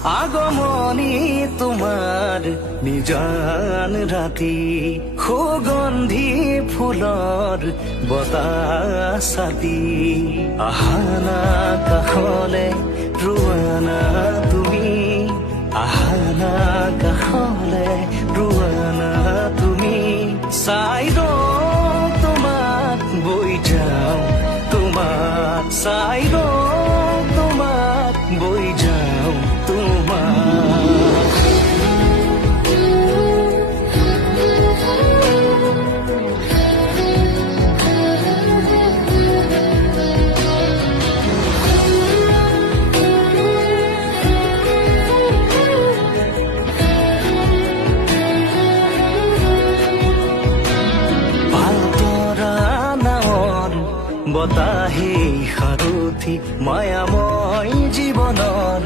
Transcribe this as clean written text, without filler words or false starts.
আগমনী তোমাৰ নিজান ৰাতি সুগন্ধি ফুলৰ বতাহ ছাতি আহানা কাষলে ৰোৱানা তুমি আহানা কাষলে ৰোৱানা তুমি চাই ৰওঁ তোমাক বৈ যাওঁ তোমাক চাই ৰওঁ তোমাক বৈ যাওঁ তোমাক বতাহে সাৰথি মায়াময় জীৱনৰ